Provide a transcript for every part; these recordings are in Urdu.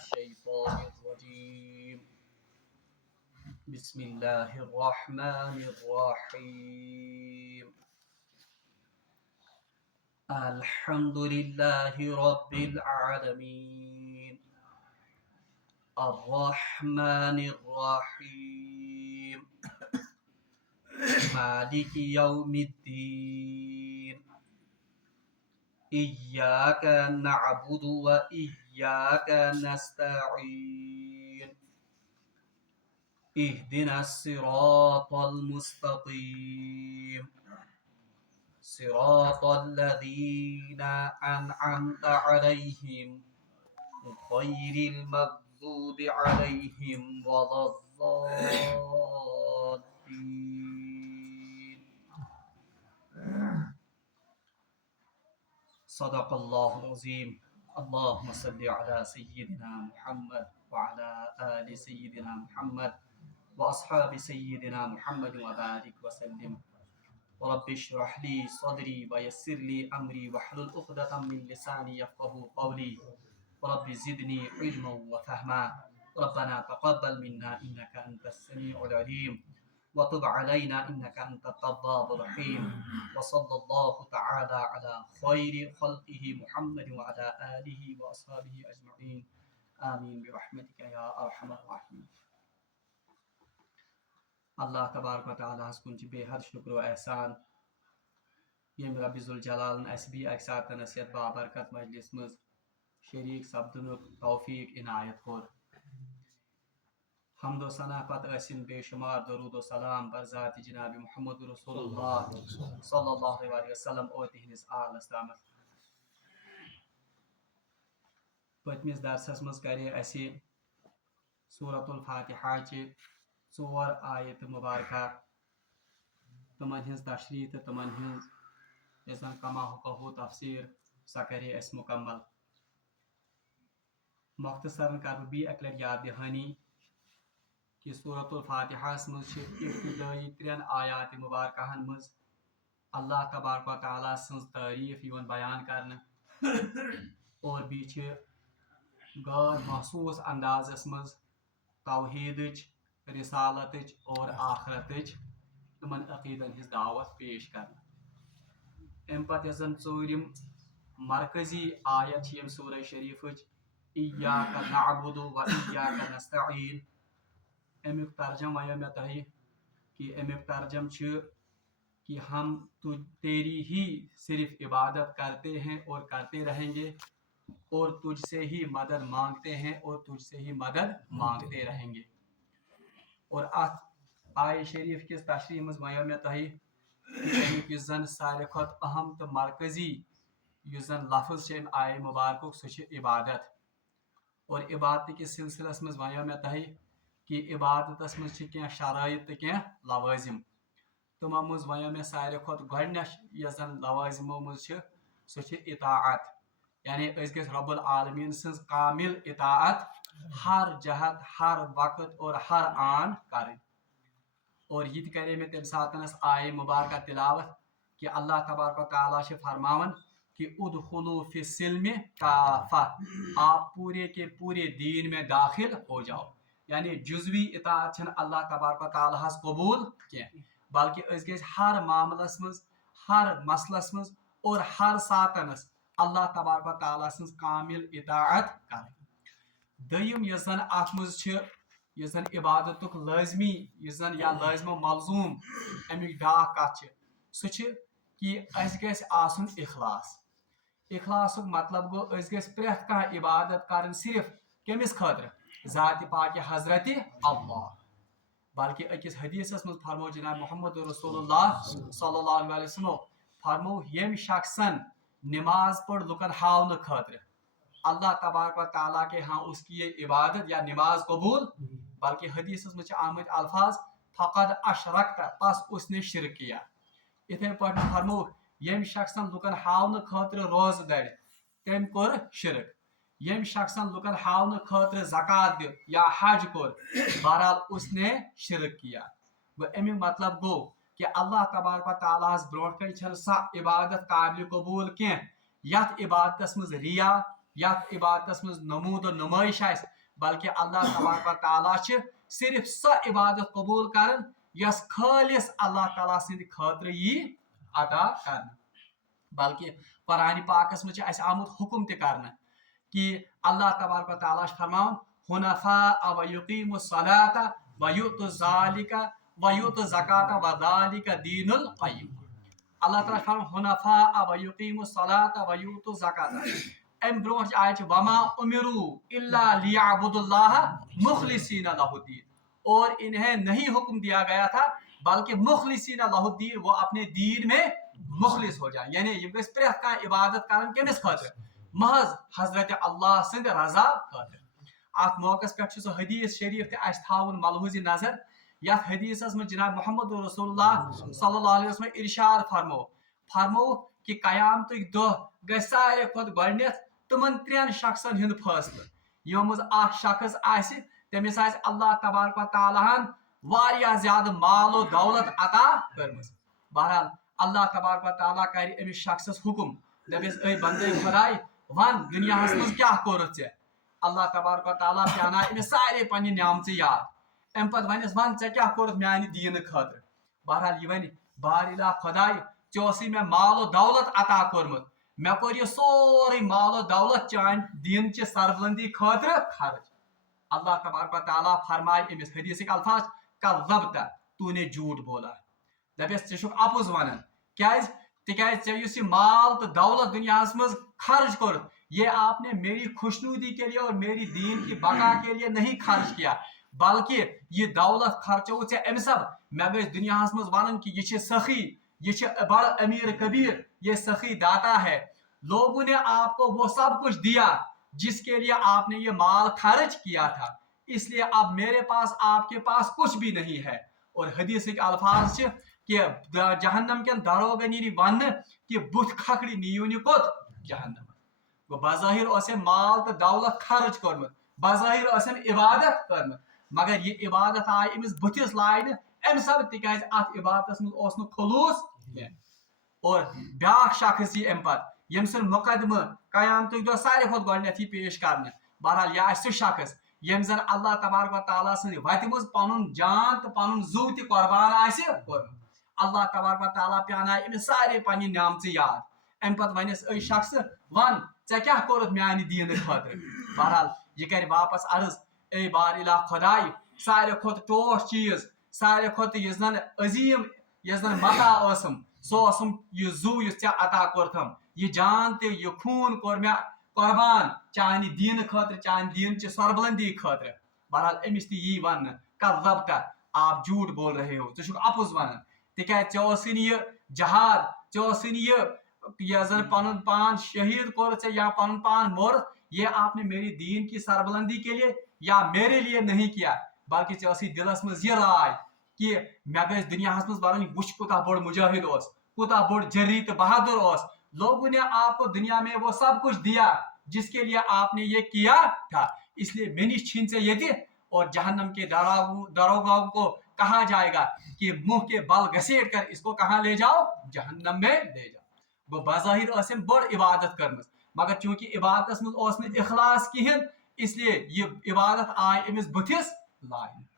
الشيطان الرجيم بسم الله الرحمن الرحيم الحمد لله رب العالمين الرحمن الرحيم مالك يوم الدين إياك نعبد وإياك نستعين اهدنا الصراط المستقيم صراط الذين أنعمت عليهم غير المغضوب عليهم ولا الضالين صدق الله العظيم اللهم صل على سيدنا محمد وعلى آل سيدنا محمد وأصحاب سيدنا محمد وبارك وسلم رب اشرح لي صدري ويسر لي أمري واحلل عقدة من لساني يفقهوا قولي رب زدني علما وفهما ربنا تقبل منا إنك أنت السميع العليم وتب علينا إنك أنت التواب الرحيم وصلى الله تعالى على خير خلقه محمد وعلى آله وأصحابه أجمعين آمين برحمتك يا أرحم الراحمين. اللہ تبارک و تعالیٰ ہس کن بے حد شکر و احسان یم رب ذوالجلال اس بھی اکہ ساتن یتھ بابرکت مجلس مز شریک سپدن توفیق عنایت کور حمد و ثنا پتہ ٲسِن بے شمار درود و سلام بر ذات جناب محمد رسول اللہ صلی اللہ علیہ وسلم اور تہندس آلس تامت. پتمس درسس مز کرے اسہ سورۃ الفاتحہ چہ 4 آیت مبارکہ تمن ہز تشریح تو تمن ہز یسن کما حقہ تفسیر سہ کرے اس مکمل. مختصراً کر بی اک لٹ یاد دہانی کہ سورۃ الفاتحہ مز ابتدائی 3 آیات مبارکہن مز اللہ تبارک و تعالیٰ سن تعریف یون بیان کرنے اور بی غیر محسوس اندازس مز توحیدچ رسالتچ اور آخرتچ تمن عقیدن ہز دعوت پیش کرنا. ام پتہ یسن ژوٗرِم مرکزی آیت یم سورہ شریفچ ایاک نعبد و ایاک نستعین امیک ترجم ونیو مے تہ کہ امیک ترجم کہ ہم تیری ہی صرف عبادت کرتے ہیں اور کرتے رہیں گے اور تجھ سے ہی مدد مانگتے ہیں اور تجھ سے ہی مدد مانگتے رہیں گے. اور ات آیہ شریف کس تشریح مز ونیو مے تہ امیک یس زن ساروی کھت اہم تو مرکزی یس زن لفظ ام آیہ مبارکک سہ عبادت. اور عبادت کس سلسلس مز ونیو مے تہ کہ عبادتس مز کینٛہہ شرائط تو کینٛہہ لوازم. تمو مز ونیو مے ساروی کھت گۄڈنیش یس زن لوازمو مز سہ اطاعت یعنی اس گژھِ رب العالمین سٕنٛز کامل اطاعت ہر جہت ہر وقت اور ہر آن کریں. اور یہ کرے میں تمہ ساتنس آیہ مبارکہ تلاوت کہ اللہ تبارک و تعالیٰ فرماون کہ ادخلوا فی السلم کافہ آپ پورے کے پورے دین میں داخل ہو جاؤ. یعنی جزوی اطاعت چھن اللہ تبارک و تعالیٰ قبول کی بلکہ اس گژھِ ہر معاملس مز ہر مسلس مز اور ہر ساتنس اللہ تبارک و تعالیٰ سٕنٛز کامل اطاعت کریں. دوٚیِم یُس زن اتھ مز یُس زن عبادتک لازمی یُس زن یا لازم و ملزوم امیک بیاکھ کتھ سہ کہ اس گژھِ آسن اخلاص. اخلاصک مطلب گو اس گژھِ پرٛٮ۪تھ کانٛہہ عبادت کرن صرف کمس خاطر ذات پاک حضرت اللہ. بلکہ أکس حدیثس مز فرمو جناب محمد رسول اللہ صلی اللہ علیہ وسلم فرمو یم شخصن نماز پڑھ لکن ہاؤن خاطر اللہ تبارک و تعالیٰ کے ہاں اس کی یہ عبادت یا نماز قبول بلکہ حدیث مجھ آمد الفاظ فقد اشرکت پس اس نے شرک کیا. اتھے پہ فرمو یم شخصن لکن ہاؤن خاطر روز دڑ تم کور شرک. یم شخصن لکن ہاؤن خاطر زکات د یا حج کور بہرحال اس نے شرک کیا. گو امیک مطلب گو کہ اللہ تبارک و تعالیٰ برونٹ کن سہ عبادت قابل قبول کی یت عبادتس مز ریا یتھ عبادتس مز نمود و نمائش آس بلکہ اللہ تبارک و تعالیٰ صرف سو عبادت قبول کرن یس خالص اللہ تعالیٰ سند خاطر یہ ادا کرنا بلکہ قرآن پاکس مجھ اس آمت حکم تہ کرنا کہ اللہ تبارک و تعالیٰ فرمان حنفاء و یقیم الصلاۃ و یؤت الزالک و یؤت الزکاۃ و ذالک دین القیم اللہ تعالیٰ فرمان حنفاء و یقیم الصلاۃ و یؤت الزکاۃ ام برونٹ آیت وما امروا الا لیعبدوا اللہ مخلصین لہ الدین اور انہیں نہیں حکم دیا گیا تھا بلکہ مخلصین لہ الدین وہ اپنے دین میں مخلص ہو جائیں یعنی یہ گژھِ پرٛٮ۪تھ کانٛہہ عبادت کرن کٔمِس خٲطرٕ محض حضرت اللہ سٕنٛدِ رضا خٲطرٕ اتھ موقعس پٮ۪ٹھ چھُ سُہ حدیث شریف تہِ اَسہِ تھاوُن ملحوظ نظر یتھ حدیثس منٛز جناب محمد رسول اللہ صلی اللہ علیہ وسلم ارشاد فرمو کہ قیامتٕکۍ دۄہ گژھِ ساروی کھۄتہٕ گۄڈنٮ۪تھ تِمن ترٛٮ۪ن شخصن ہُنٛد فٲصلہٕ یِمو منٛز اکھ شخص آسہِ تٔمِس آسہِ اللہ تبارک و تعالیٰ ہن واریاہ زیادٕ مال و دولت عطا کٔرمٕژ بہرحال اللہ تبارک و تعالیٰ کرِ أمِس شخصس حکم دپٮ۪س اے بندے خۄداے ون دُنیاہس منٛز کیٛاہ کوٚرُتھ ژےٚ اللہ تبارک و تعالیٰ پیانایہِ أمِس سارے پننہِ نعمژٕ یاد امہِ پتہٕ ونٮ۪س ون ژےٚ کیٛاہ کوٚرُتھ میانہِ دیٖنہٕ خٲطرٕ بہرحال یہِ ونہِ بارِلا خۄداے ژےٚ اوسُے مےٚ مال و دولت عطا کوٚرمُت مےٚ کوٚر یہِ سورُے مال و دولت چانہِ دیٖنچہِ سربلندی خٲطرٕ خرچ اللہ تبارک و تعالیٰ فرمائے أمِس حدیثٕکۍ الفاظ کذبت تو نے جھوٹ بولا دپٮ۪س ژےٚ چھُکھ اپُز ونان کیٛازِ تِکیٛازِ ژےٚ یُس یہِ مال تہٕ دولت دُنیاہس منٛز خرچ کوٚرُتھ یہ آپ نے میری خوشنودی کے لیے اور میری دین کی بقا کے لیے نہیں خرچ کیا بلکہ یہ دولت خرچو ژےٚ امہِ سب مےٚ گژھِ دُنیاہس منٛز ونُن کہ یہ چھِ سخی یہ چھِ بڑ امیر کبیر یہ سخی داتا ہے لوگوں نے آپ کو وہ سب کچھ دیا جس کے لیے آپ نے یہ مال خرچ کیا تھا اس لیے اب میرے پاس آپ کے پاس کچھ بھی نہیں ہے اور حدیثک الفاظ چھ کہ جہنم کن دروگن یی ون کہ بت کھکڑی نیونی کوت جہنم گو بظاہر اس مال تو دولت خرچ کورمت بظاہر اس عبادت کرمت مگر یہ عبادت آئی امس بتس لائن ام سب تکیاز ات عبادتس من اوس نہ خلوص اور بیاکھ شخص یہ ام پت یم سن مقدمہ قیامتک دہ ساروی کھت گۄڈنیتھ پیش کرنے بہرحال یہ سہ شخص یم زن اللہ تبارک و تعالیٰ سن وتہ مز پنن جان تو پنن زو تہ قربان آسہ کورمت اللہ تبارک و تعالیٰ پیانائے امس سارے پنہ نعمژ یاد ام پتہ ونس اے شخص ون ژےٚ کیٛاہ کوٚرُتھ میانہِ دیٖنہٕ خٲطرٕ بہرحال یہ کرِ واپس عرض اے بار الہ خۄداے ساروی کھۄتہٕ ٹوٹھ چیٖز ساروی کھۄتہٕ یُس زن عظیٖم یۄس زن متا ٲسٕم سۄ اوسُم یہِ زُو یُس ژےٚ عطا کوٚرتھم یہ جان تہ یہ خوٗن کوٚر مےٚ قربان چانہِ دیٖنہٕ خٲطرٕ چانہِ دیٖنچہِ سربلندی خٲطرٕ بہرحال أمِس تہِ یی وننہٕ کذبت آپ جھوٹ بول رہے ہو ژٕ چھُکھ اپُز ونان تِکیٛازِ ژےٚ اوسُے نہٕ یہِ جہاد ژےٚ اوسُے نہٕ یہِ زن پنن پان شہید کوٚر ژےٚ یا پنن پان مورت یہ آپ نے میری دین کی سربلندی کے لیے یا میرے لیے نہیں کیا بلکہ ژےٚ ٲسٕے دلس منٛز یہ راے کہ مےٚ گژھِ دُنیاہس منٛز ونُن وٕچھ کوٗتاہ بوٚڑ مجاہد اوس کوٗتاہ بوٚڑ جری تہٕ بہادر اوس لوگوں نے آپ کو دنیا میں وہ سب کچھ دیا جس کے لیے آپ نے یہ کیا تھا اس لیے میں نش چھین ژےٚ ییٚتہِ اور جہنم کے داروغاؤں کو کہا جائے گا کہ منہ کے بل گھسیٹ کر اس کو کہاں لے جاؤ جہنم میں لے جاؤ گو بظاہر ٲسٕم بٔڑ عبادت کٔرمٕژ مگر چونکہ عبادتس منٛز اوس نہٕ اخلاص کہیٖنۍ اس لیے یہ عبادت آے أمِس بٕتھِس لاینہٕ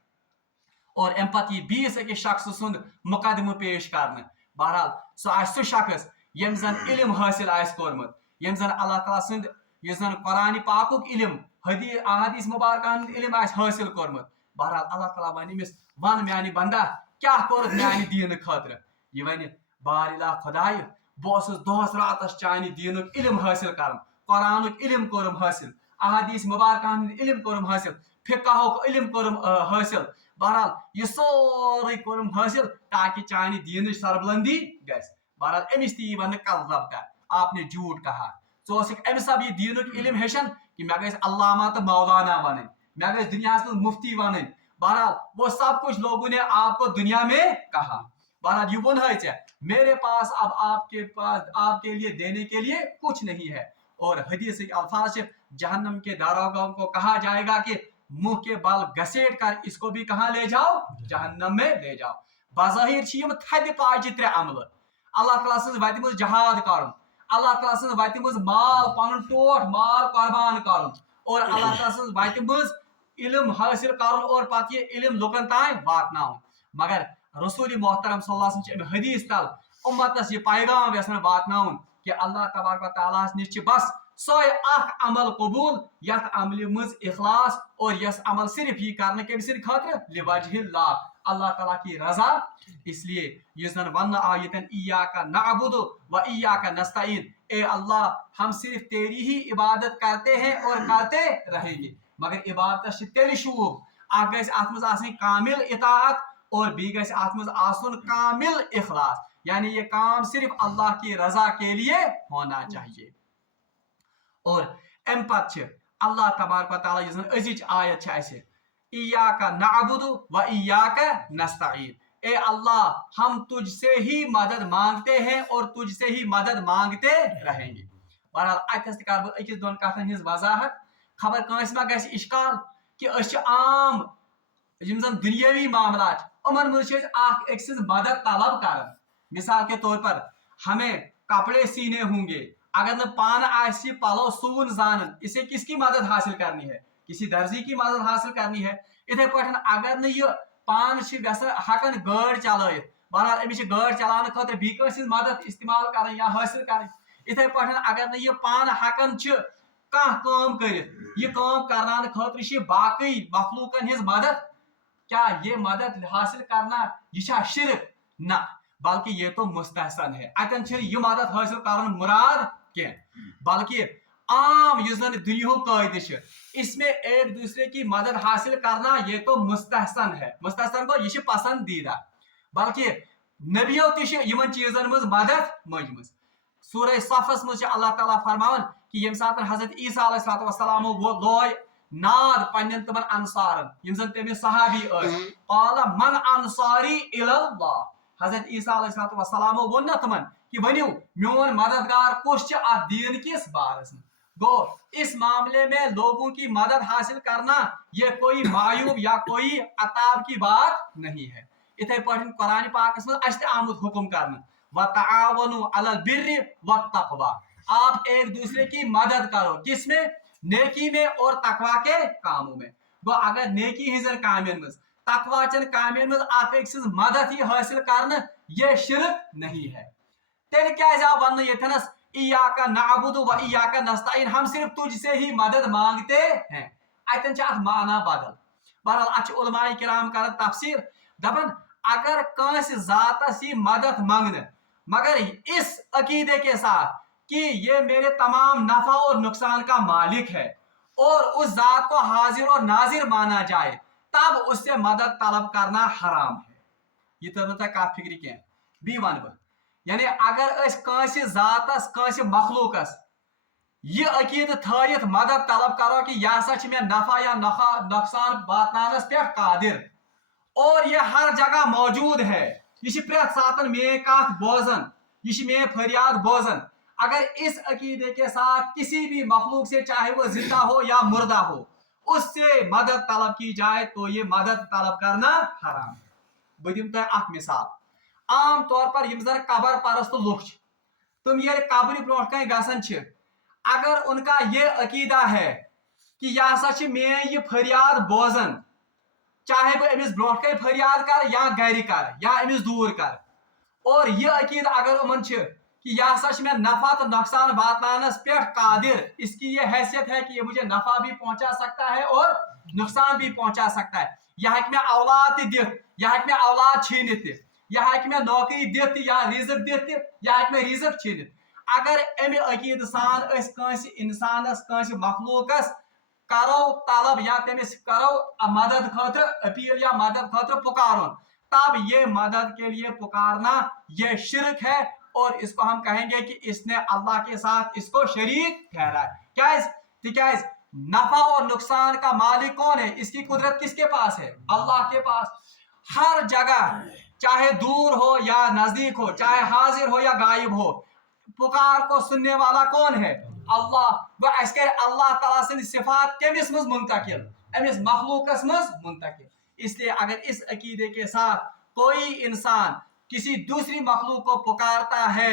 اور ام پتہٕ یی بیٚیِس أکِس شخص سُنٛد مقدمہٕ پیش کرنہٕ بہرحال سُہ آسہِ سُہ شخص یم زن علم حٲصل آسہِ کوٚرمُت یم زن اللہ تعالیٰ سُنٛد یُس زن قرآن پاکُک علم احادیث مبارکن ہُنٛد علم آسہِ حٲصل کوٚرمُت بہرحال اللہ تعالیٰ ونہِ أمِس ون میانہِ بندا کیٛاہ کوٚرُتھ میانہِ دیٖنہٕ خٲطرٕ یہِ ونہِ بار الہ خۄداے بہٕ اوسُس دۄہس راتس چانہِ دیٖنُک علم حٲصل کران قرآنُک علم کوٚرُم حٲصل احادیث مبارکن ہُنٛد علم کوٚرُم حٲصل فقہُک علم کوٚرُم حٲصل بہرحال یہ سورُے کوٚرُم حٲصل تاکہ چانہِ دیٖنٕچ سربلندی گژھِ بہرحال أمِس تہِ یی وننہٕ کذبت آپ نے جھوٹ کہا ژٕ اوسُکھ امہِ سب یہ دیٖنُک علم ہیٚچھان کہ مےٚ گژھِ علامہ تہٕ مولانا ونٕنۍ مےٚ گژھِ دُنیاہس منٛز مفتی ونٕنۍ بہرحال وہ سب کچھ لوگوں نے آپ کو دنیا میں کہا بہرحال یہ ووٚنہے ژےٚ میرے پاس اب آپ کے لیے دینے کے لیے کچھ نہیں ہے اور حدیث الفاظ جہنم کے داروغاؤں کو کہا جائے گا کہ منہ کے بل گھسیٹ کر اس کو بھی کہاں لے جاؤ جہنم میں لے جاؤ بظاہر چھ یم تھدِ پاجہِ ترٛےٚ عملہٕ اللہ تعالیٰ سٕنٛز وتہِ منٛز جہاد کرُن اللہ تعالیٰ سٕنٛز وتہِ منٛز مال پنُن ٹوٹھ مال قۄربان کرُن اور اللہ تعالیٰ سٕنٛز وتہِ منٛز علم حٲصِل کرُن اور پتہٕ یہِ علم لُکن تام واتناوُن مگر رسول محترم صلی اللہ علیہ وسلم چھِ اَمہِ حدیث تل اُمتس یہِ پیغام یژھان واتناوُن کہ اللہ تبارک و تعالیٰ ہس نِش چھِ بس سۄے اکھ عمل قبوٗل یتھ عملہِ منٛز اخلاص اور یس عمل صرف یی کرنہٕ کٔمۍ سٕنٛدِ خٲطرٕ لِوجہِ اللہ اللہ تعالیٰ کی رضا اس لیے یُس زن وننہٕ آو ییٚتٮ۪ن ایاکا نعبد و ایاکا نستعین اے اللہ ہم صرف تیری ہی عبادت کرتے ہیں اور کرتے رہیں گے مگر عبادتس چھِ تیٚلہِ شوٗب اکھ گژھِ اتھ منٛز آسٕنۍ کامل اطاعت اور بیٚیہِ گژھِ اتھ منٛز آسُن کامل اخلاص یعنی یہ کام صرف اللہ کی رضا کے لیے ہونا چاہیے اور ام پتہ چھ اللہ تبارک و تعالیٰ یُس زن أزِچ آیت چھِ اَسہِ ایاکا نعبد و ایاکا نستعین اے اللہ ہم تجھ سے ہی مدد مانگتے ہیں اور تجھ سے ہی مدد مانگتے رہیں گے بہرحال اتھس تہ کر بہٕ أکِس دۄن کتھن ہٕنٛز وضاحت خبر کٲنٛسہِ ما گژھِ اِشکال کہ أسۍ چھِ عام یِم زن دُنیٲوی معاملات چھِ یِمن منٛز چھِ أسۍ اکھ أکۍ سٕنٛز مدد طلب کران مثال کے طور پر ہمیں کپڑے سینے ہوں گے اگر نہ پان آسی پلو سون زانن اسے کس کی مدد حاصل کرنی ہے کسی درزی کی مدد حاصل کرنی ہے اتھے پٲٹھۍ اگر نہ یہ پان ہکن گٲڑ چلٲیِتھ بہرحال أمِس چھِ گٲڑ چلاونہٕ خٲطرٕ بیٚیہِ کٲنٛسہِ ہٕنٛز مدد استعمال کرٕنۍ یا حٲصل کرٕنۍ اتھے پٲٹھۍ اگر نہ یہ پان ہکن چھِ کانٛہہ کٲم کٔرِتھ یہ کٲم کرناونہٕ خٲطرٕ چھِ باقٕے مخلوقن ہٕنٛز مدد کیا یہ مدد حاصل کرنا یہ چھا شرک نہ بلکہ یہ تو مستحسن ہے اتن چھ یہ مدد حاصل کرن مراد کی بلکہ عام یُس زن دنیاہُک قاعدٕ چھِ اس میں ایک دوسرے کی مدد حاصل کرنا یہ تو مستحسن ہے مستحسن گو یہ چھ پسندیدہ بلکہ نبیو تہ چھ یمن چیزن مز مدد منجمٕژ سورہ صفس مز چھ اللہ تعالیٰ فرماون کہ یم سات حضرت عیسیٰ علیہ السلام لوے ناد پنن تمن انصارن یم زن تمس صحابی قال من انصاری الی اللہ حضرت عیسیٰ علیہ السلام وون نا تمن کہ ونیو میون مددگار کس چھ ات دین کس بارس میں گو اس معاملے میں لوگوں کی مدد حاصل کرنا یہ کوئی معیوب یا کوئی عتاب کی بات نہیں ہے اتھے پٲٹھۍ قرآن پاکس میں اس آمد حکم کرنا وتعاونوا علی البر والتقوی آپ ایک دوسرے کی مدد کرو کس میں نیکی میں اور تقوی کے کاموں میں گو اگر نیکی ہزن کامین مز تقوی چن کامین مز اکھ أکۍ سٕنٛز مدد ہی حاصل کرنا یہ شرک نہیں ہے تیل کیا آو ون یتنس ایاکا نعبد و ایاکا نستعین ہم صرف تجھ سے ہی مدد مانگتے ہیں اتن چھ اتھ معنی بدل بہرحال اتھ علماء کرام کرن تفسیر دپن اگر کٲنٛسہِ ذاتس یہ مدد منگنہٕ مگر اس عقیدے کے ساتھ کہ یہ میرے تمام نفع اور نقصان کا مالک ہے اور اس ذات کو حاضر اور ناظر مانا جائے تب اس سے مدد طلب کرنا حرام ہے یہ تو تہ کت فکر کی بی ون بہ یعنی اگر اس کٲنٛسہِ ذاتس کٲنٛسہِ مخلوقس یہ عقید تھٲیِتھ مدد طلب کرو کہ یہ ہسا چھ مے نفع یا نقصان واتناونس پٮ۪ٹھ قادر اور یہ ہر جگہ موجود ہے یہ چھ پرٛٮ۪تھ ساتن میٲنۍ کتھ بوزان یہ چھ میٲنۍ فریاد بوزان اگر اس عقیدے کے ساتھ کسی بھی مخلوق سے چاہے وہ زندہ ہو یا مردہ ہو اس سے مدد طلب کی جائے تو یہ مدد طلب کرنا حرام ہے بہٕ دِمہٕ تۄہہِ اکھ مثال عام طور پر یم زن قبر پرست لُکھ چھِ تم ییٚلہِ قبرِ برونٛٹھ کنۍ گژھان چھِ اگر ان کا یہ عقیدہ ہے کہ یہ ہسا چھ میٲنۍ یہ فریاد بوزان چاہے بہٕ أمِس برونٛٹھ کنۍ فریاد کر یا گرِ کر یا أمِس دوٗر کر اور یہ عقیدہ اگر یِمن چھِ کہ یہ ہسا چھ مے نفع تو نقصان واتناونس پٮ۪ٹھ قادر اس کی یہ حیثیت ہے کہ یہ مجھے نفع بھی پہنچا سکتا ہے اور نقصان بھی پہنچا سکتا ہے یہ ہیٚکہِ مے اولاد تہِ دِتھ یہ ہیٚکہِ مے اولاد چھیٖنِتھ تہِ یہ ہیٚکہِ مے نوکری دِتھ تہِ یا رزق دِتھ تہِ یا ہیٚکہِ مے رزق چھیٖنِتھ اگر امہِ عقیدٕ سان أسۍ کٲنٛسہِ انسانس کٲنٛسہِ مخلوقس کرو طلب یا تٔمِس کرو مدد خٲطرٕ اپیل یا مدد خٲطرٕ پُکارُن تب یہ مدد کے لیے پکارنا یہ شرک ہے اور اس کو ہم کہیں گے کہ اس نے اللہ کے ساتھ اس کو شریک ٹھہرا تکیاز نفع اور نقصان کا مالک کون ہے اس کی قدرت کس کے پاس ہے اللہ کے پاس ہر جگہ چاہے دور ہو یا نزدیک ہو چاہے حاضر ہو یا غائب ہو پکار کو سننے والا کون ہے اللہ وہ اس کے اللہ تعالیٰ سے صفات کمس مز منتقل امس مخلوقس مز منتقل اس لیے اگر اس عقیدے کے ساتھ کوئی انسان کسی دوسری مخلوق کو پکارتا ہے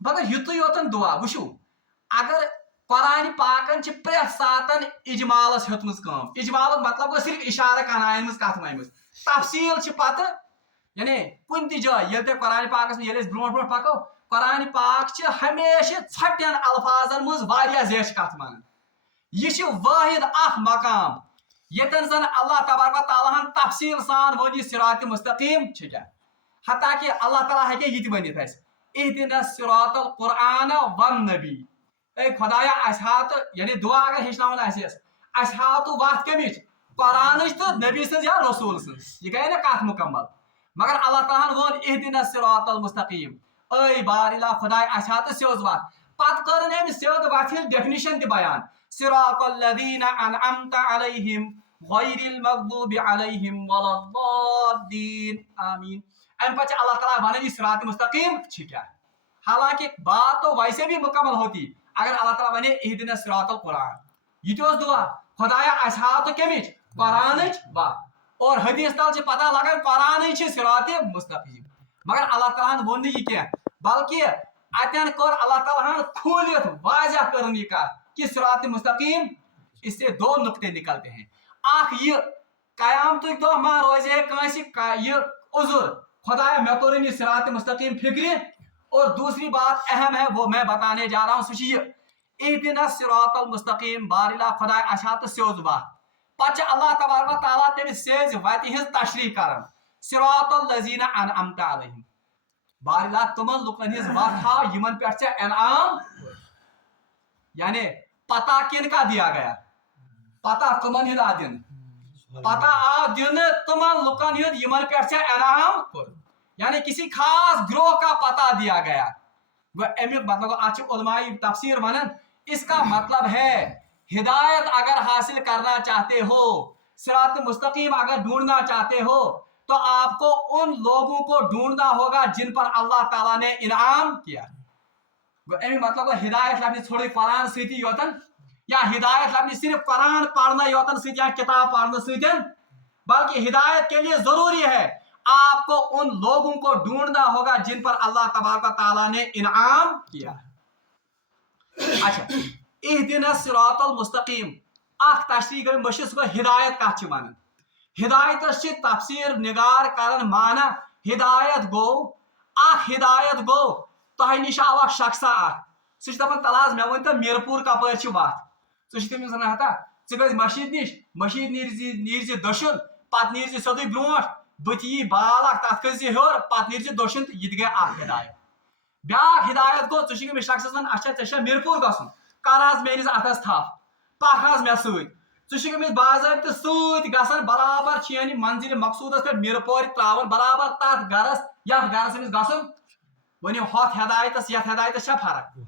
مگر یُتُے یوتن دعا وٕچھِو اگر قرآن پاکن چھِ پرٛٮ۪تھ ساتن اجمالس ہیوٚتمٕژ کٲم اجمالُک مطلب گوٚو صرف اشارٕ کنایمٕژ کتھ ونۍمٕژ تفصیٖل چھِ پتہٕ یعنی کُنہِ تہِ جایہِ ییٚلہِ تۄہہِ قرآن پاکس منٛز ییٚلہِ أسۍ برونٛٹھ برونٛٹھ پکو قرآن پاک چھِ ہمیشہِ ژھۄٹٮ۪ن الفاظن منٛز واریاہ زیچھِ کتھ ونان یہ چھِ واحد اکھ مقام ییٚتٮ۪ن زن اللہ تبارک و تعالیٰ ہن تفصیٖل سان ووٚن یہِ صراط مستقیٖم چھِ کیٛاہ حتیٰ کہ اللہ تعالیٰ ہیٚکہِ یہِ تہِ ؤنِتھ اَسہِ اہدنا الصراط القرآن والنبی اے خدایا اَسہِ ہاو تہٕ یعنی دعا اگر ہیٚچھناوُن آسہِ اَسہِ ہاو تہٕ وتھ کمِچ قرآنٕچ تہٕ نبی سٕنٛز یا رسوٗل سٕنٛز یہِ گٔیے نہ کتھ مُکمل مگر اللہ تعالیٰ ہن ووٚن اہدنا الصراط المستقیٖم اے بارِلا خداے اَسہِ ہاو تہٕ سیوٚد وتھ پتہٕ کٔرٕن أمۍ سیوٚد وتھِ ہٕنٛز ڈیفنِشن تہِ بیان صراط الذین انعمت علیہم غیر المغضوب علیہم ولا الضالین آمین امہِ پتہٕ چھِ اللہ تعالیٰ ونان یہِ صراط مستقیٖم چھِ کیٛاہ حالانکہ بات تو ویسے بھی مکمل ہوتی اگر اللہ تعالیٰ ونے اہدنا الصراط القرآن یہ تہِ اوس دعا خدایا اَسہِ ہاو تہٕ کمِچ قرآنٕچ وتھ اور حدیث تل چھِ پتہ لگان قرآنٕے چھِ صراط مستقیٖم مگر اللہ تعالیٰ ہن ووٚن نہٕ یہِ کینٛہہ بلکہ اتٮ۪ن کٔر اللہ تعالیٰ ہن کھوٗلِتھ واضح کٔرٕن یہِ کتھ کہ صراط مستقیٖم اس سے دو نقطے نکلتے ہیں اکھ یہ قیامتُک دۄہ ما روزِ ہے کٲنٛسہِ یہِ عذر خدایا مےٚ کوٚرُن یہِ صراط مستقیٖم فکرِ اور دوسری بات اہم ہے وہ میں بتانے جا رہا ہوں سُہ چھُ یہِ اہدنا الصراط المستقیٖم بارِلا خداے اَسہِ ہاو تہٕ سیوٚد وتھ پتہٕ چھِ اللہ تبارک و تعالیٰ تٔمِس سیٚزِ وتہِ ہٕنٛز تشریح کران صراط الذین انعمت علیہم بارِلا تِمن لُکن ہٕنٛز وتھ ہاو یِمن پٮ۪ٹھ ژےٚ انعام یعنی پتہ کن کا دیا گیا پتہ کٕمن ہُنٛد آو دِنہٕ پتہ آو دِنہٕ تِمن لُکن ہُنٛد یِمن پٮ۪ٹھ ژےٚ انعام کوٚر یعنی کسی خاص گروہ کا پتہ دیا گیا وہ امیُک مطلب آج علماء تفسیر ونن اس کا مطلب ہے ہدایت اگر حاصل کرنا چاہتے ہو صراط مستقیم اگر ڈھونڈنا چاہتے ہو تو آپ کو ان لوگوں کو ڈھونڈنا ہوگا جن پر اللہ تعالیٰ نے انعام کیا امیُک مطلب ہدایت لبنہِ ژھوٚرُے قرآن سۭتی یوتن یا ہدایت لبنہِ صرف قرآن پڑھنا یوتن سۭتۍ یا کتاب پڑھنے سۭتۍ بلکہ ہدایت کے لیے ضروری ہے آپ کو ان لوگوں کو ڈھونڈنا ہوگا جن پر اللہ تبارک و تعالیٰ نے انعام کیا اچھا اہدنا الصراط المستقیم اخ تشریح گئی مشہور گو ہدایت کتھ چھ ونان ہدایتس چھ تفسیر نگار کرن مانا ہدایت گو اخ ہدایت گو تہ نش آو اخ شخصا اخ سہ دپان تلاز مے ون تو میرپور کپٲرۍ چھ وتھ ژٕ تٔمِس ونان ہتا ژٕ گژھ مسجد نیٖرزِ دٔچھُن پتہٕ نیٖرزِ سیوٚدُے برونٛٹھ بٕتھِ یی بال اکھ تتھ کھٔسزِ ہیوٚر پتہٕ نیٖرزِ دٔچھُن تہٕ یہِ تہِ گٔے اکھ ہدایت بیاکھ ہدایت گوٚو ژٕ چھُکھ أمِس شخصس ونان اچھا ژےٚ چھےٚ میرپور گژھُن کر حظ میٲنِس اتھس تھپھ پکھ حظ مےٚ سۭتۍ ژٕ چھُکھ أمِس باضٲبطہٕ سۭتۍ گژھان برابر چھِ یعنی منزِلہِ مقصوٗدس پٮ۪ٹھ میرپورِ تراوان برابر تتھ گرس یتھ گرس أمِس گژھُن ؤنِو ہۄتھ ہدایتس یتھ ہدایتس چھا فرق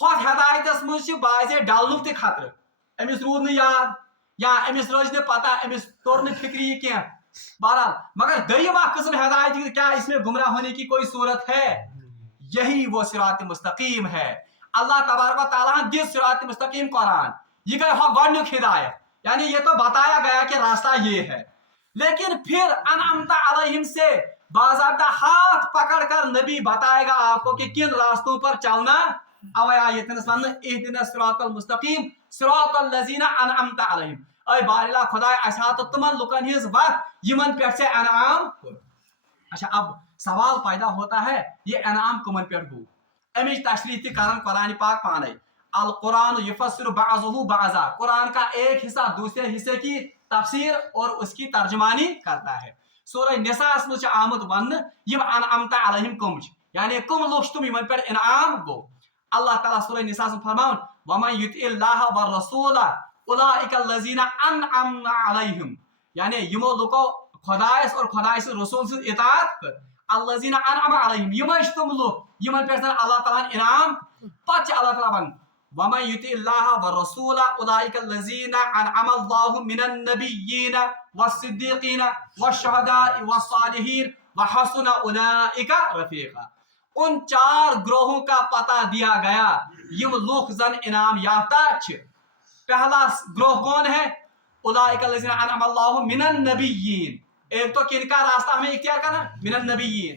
ہۄتھ ہدایتس منٛز چھِ باسے ڈلنُک تہِ خطرٕ أمِس روٗد نہٕ یاد یا أمِس روزِ نہٕ پتہ أمِس توٚر نہٕ فِکرِ یہِ کینٛہہ بہرحال مگر دوٚیِم اکھ قسم ہدایت کیا اس میں گمراہ ہونے کی کوئی صورت ہے یہی وہ صراط مستقیم ہے اللہ تبارک و تعالیٰ نے دس صراط مستقیم قرآن یہ گئے گۄڈنیُک ہدایت یعنی یہ تو بتایا گیا کہ راستہ یہ ہے لیکن پھر انعمت علیہم سے باضابطہ ہاتھ پکڑ کر نبی بتائے گا آپ کو کہ کن راستوں پر چلنا اوے آیتنس ون اہدنا الصراط المستقیم صراط الذین انعمت علیہم اے بارِلا خداے اَسہِ ہاو تہٕ تِمن لُکن ہٕنٛز وتھ یِمن پٮ۪ٹھ ژےٚ انعام کوٚر اچھا اب سوال پیدا ہوتا ہے یہ انعام کمن پٮ۪ٹھ گوٚو امِچ تشریح تہِ کران قرآن پاک پانے القرآن یفسر بعضه بعضا قرآن کا ایک حصہ دوسرے حصے کی تفسیر اور اس کی ترجمانی کرتا ہے سورہ نساء منٛز چھُ آمُت وننہٕ یِم انعمت علیہم کم چھِ یعنی کم لُکھ چھِ تِم یِمن پٮ۪ٹھ انعام گوٚو اللہ تعالیٰ سورہ نساء منٛز فرماوان ومن یُطع اللہ والرسول اولئک الذین انعمنا علیہم یعنی یمو لُکو خدایس اور خداے سٕنٛز رسول سٕنٛز اطاعت کٔر الذین انعم علیہم یِمے چھِ تِم لُکھ یِمن پٮ۪ٹھ زن اللہ تعالیٰ ہن انعام پتہٕ چھِ اللہ تعالیٰ ونان ومن یُطع اللہ والرسول اولئک الذین انعم اللہ من النبیین والصدیقین والشہداء والصالحین وحسن اولئک رفیقا ان چار گروہوں کا پتہ دیا گیا یم لوگ زن انعام یافتہ چھ پہلا گروہ کون ہے اولئک الذین انعم اللہ من النبیین ایک تو کن کا راستہ ہمیں اختیار کرنا من النبیین